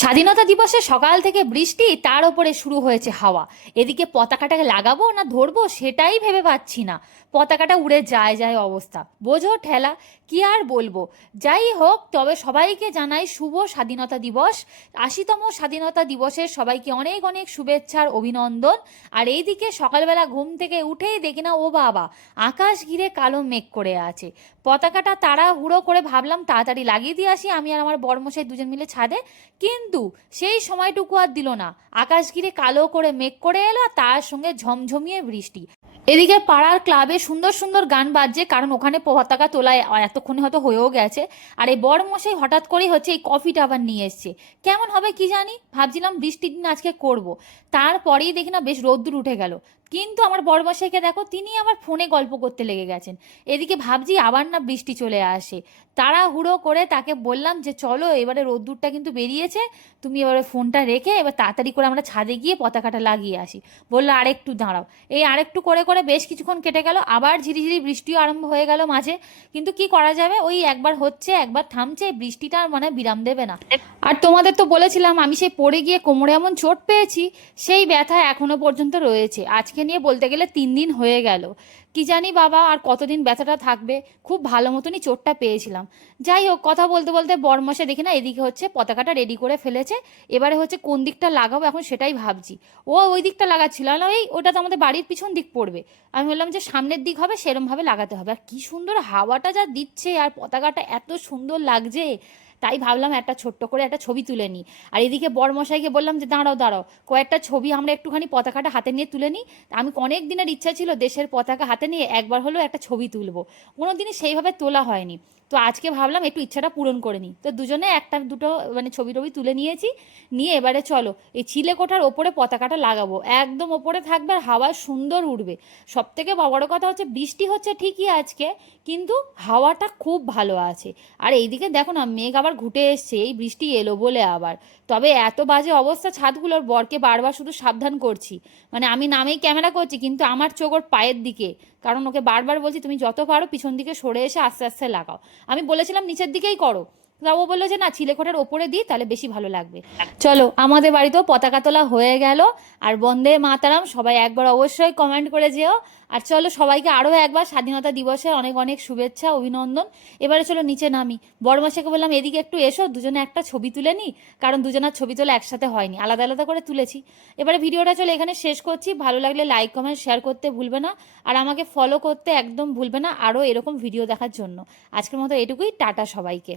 স্বাধীনতা দিবসে সকাল থেকে বৃষ্টি, তার ওপরে শুরু হয়েছে হাওয়া। এদিকে পতাকাটাকে লাগাবো না ধরবো সেটাই ভেবে পাচ্ছি না। পতাকাটা উড়ে যায় যায় অবস্থা, বোঝো ঠেলা। কি আর বলবো। যাই হোক, তবে সবাইকে জানাই শুভ স্বাধীনতা দিবস। ৮০তম স্বাধীনতা দিবসের সবাইকে অনেক অনেক শুভেচ্ছা আর অভিনন্দন। আর এইদিকে সকালবেলা ঘুম থেকে উঠেই দেখি না, ও বাবা, আকাশ ঘিরে কালো মেঘ করে আছে। পতাকাটা তাড়াহুড়ো করে ভাবলাম তাড়াতাড়ি লাগিয়ে দিয়ে আসি আমি আর আমার বড়মশাই দুজন মিলে ছাদে। কিন্তু সেই সময়টুকু আর দিল না। আকাশ ঘিরে কালো করে মেঘ করে এলো, আর তার সঙ্গে ঝমঝমিয়ে বৃষ্টি। এদিকে পাড়ার ক্লাবে সুন্দর সুন্দর গান বাজছে, কারণ ওখানে পতাকা তোলায় এতক্ষণে হয়তো হয়েও গেছে। আর এই বড়মশাই হঠাৎ করেই হচ্ছে এই কফিটা আবার নিয়ে এসছে। কেমন হবে কি জানি, ভাবছিলাম বৃষ্টির দিন আজকে করব। তারপরেই দেখি না বেশ রোদ্দুর উঠে গেল। কিন্তু আমার বড়মশাইকে দেখো, তিনি আবার ফোনে গল্প করতে লেগে গেছেন। এদিকে ভাবছি আবার না বৃষ্টি চলে আসে। তাড়াহুড়ো করে তাকে বললাম যে চলো, এবারে রোদ্দুরটা কিন্তু বেরিয়েছে, তুমি এবারে ফোনটা রেখে এবার তাড়াতাড়ি করে আমরা ছাদে গিয়ে পতাকাটা লাগিয়ে আসি। বললো আরেকটু দাঁড়াও। এই আরেকটু করে করে বেশ কিছুক্ষণ কেটে গেল, আবার ঝিরিঝিরি বৃষ্টিও আরম্ভ হয়ে গেল মাঝে। কিন্তু কি করা যাবে, ওই একবার হচ্ছে একবার থামছে, বৃষ্টিটা আর মানে বিরাম দেবে না। আর তোমাদের তো বলেছিলাম আমি সেই পড়ে গিয়ে কোমরে এমন চোট পেয়েছি, সেই ব্যথা এখনো পর্যন্ত রয়েছে। আজকে নিয়ে বলতে গেলে 3 দিন হয়ে গেল। কি জানি বাবা আর কতদিন ব্যথাটা থাকবে। খুব ভালো মতনই চোটটা পেয়েছিলাম। যাই হোক, কথা বলতে বলতে বরমশাই দেখি না এদিকে হচ্ছে পতাকাটা রেডি করে ফেলেছে। এবারে হচ্ছে কোন দিকটা লাগাবো এখন সেটাই ভাবছি। ও ওই দিকটা লাগাচ্ছিল না, এই ওটা তো আমাদের বাড়ির পিছন দিক পড়বে। আমি বললাম যে সামনের দিক হবে সেরমভাবে লাগাতে হবে। আর কি সুন্দর হাওয়াটা যা দিচ্ছে, আর পতাকাটা এত সুন্দর লাগছে, তাই ভাবলাম একটা ছোট্ট করে একটা ছবি তুলে নিই। আর এদিকে বরমশাইকে বললাম যে দাঁড়াও দাঁড়াও, কয়েকটা ছবি আমরা একটুখানি পতাকাটা হাতে নিয়ে তুলে নিই। আমি অনেক দিনের ইচ্ছা ছিল দেশের পতাকা হাতে নিয়ে একবার হলেও একটা ছবি তুলবো। কোনো দিনই সেইভাবে তোলা হয়নি। তো আজকে ভাবলাম একটু ইচ্ছাটা পূরণ করে নিই। তো দুজনে একটা দুটো মানে ছবি টবি তুলে নিয়েছি। নিয়ে এবারে চলো এই চিলেকোঠার ওপরে পতাকাটা লাগাবো, একদম ওপরে থাকবে আর হাওয়া সুন্দর উঠবে। সব থেকে বড় কথা হচ্ছে বৃষ্টি হচ্ছে ঠিকই আজকে, কিন্তু হাওয়াটা খুব ভালো আছে। আর এইদিকে দেখো না মেঘ আবার ঘুটে এসছে, এই বৃষ্টি এলো বলে আবার। তবে এত বাজে অবস্থা ছাদগুলোর, বরকে বারবার শুধু সাবধান করছি। মানে আমি নামেই ক্যামেরা করছি, কিন্তু আমার চোখ ওর পায়ের দিকে। কারণ ওকে বারবার বলছি তুমি যত পারো পিছন দিকে সরে এসে আস্তে আস্তে লাগাও। আমি বলেছিলাম নিচের দিকেই করো, তা ও বললো যে না চিলেকোঠার ওপরে দিই তাহলে বেশি ভালো লাগবে। চলো, আমাদের বাড়িতেও পতাকা তোলা হয়ে গেল। আর বন্দে মাতারাম সবাই একবার অবশ্যই কমেন্ট করে যেও। আর চলো সবাইকে আরও একবার স্বাধীনতা দিবসের অনেক অনেক শুভেচ্ছা অভিনন্দন। এবারে চলো নিচে নামি। বড়মশাইকে বললাম এদিকে একটু এসো, দুজনে একটা ছবি তুলে নিই। কারণ দুজনের ছবি তোলা একসাথে হয়নি, আলাদা আলাদা করে তুলেছি। এবারে ভিডিওটা চলো এখানে শেষ করছি। ভালো লাগলে লাইক কমেন্ট শেয়ার করতে ভুলবে না। আর আমাকে ফলো করতে একদম ভুলবে না আরও এরকম ভিডিও দেখার জন্য। আজকের মতো এটুকুই, টাটা সবাইকে।